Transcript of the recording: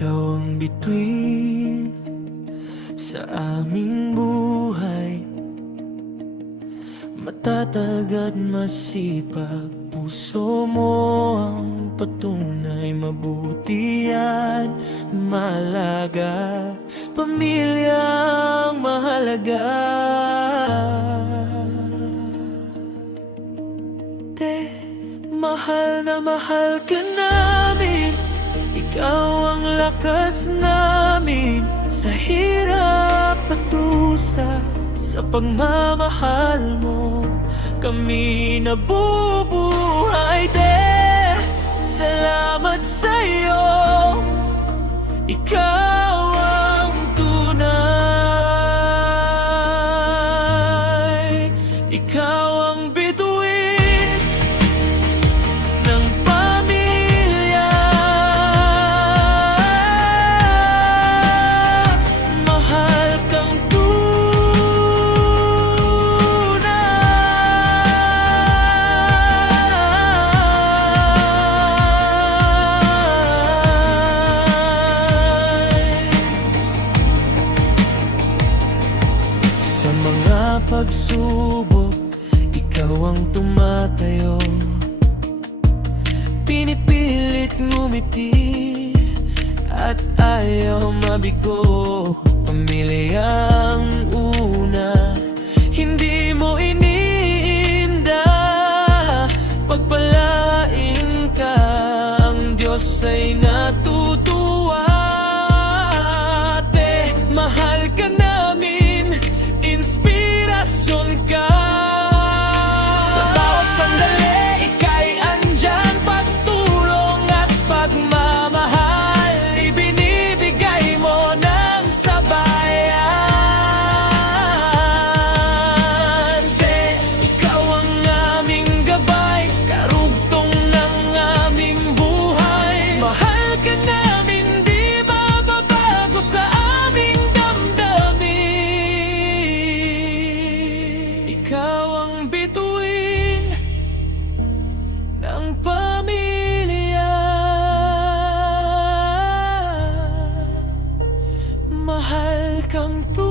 Ikaw ang bituin sa aming buhay, matatag at masipag. Puso mo ang patunay, mabuti at malaga. Pamilyang mahalaga. Mahal na mahal ka namin, ikaw ang lakas namin. Sa hirap at dusa, sa pagmamahal mo kami nabubuhay. Salamat sa'yo, ikaw ang tunay. Ikaw ang bituin ng pamilya, mahal kang sa mga pagsubok, ikaw ang tumatayo. Pinipilit ngumiti at ayaw mabigo. Pamilyang una, hindi mo iniinda. Pagpalain ka, ang Diyos ay natutuwa. Mahal ka namin, inspirasyon ka. Sa bawat sandali, ika'y andyan, pagtulong at pagmamahal. Ibinibigay mo ng sabayan. Ikaw ang aming gabay, karugtong ng aming buhay. Mahal ka namin, di mababago sa aming damdamin. Ikaw ang bituin ng pamilya, mahal kang tunay.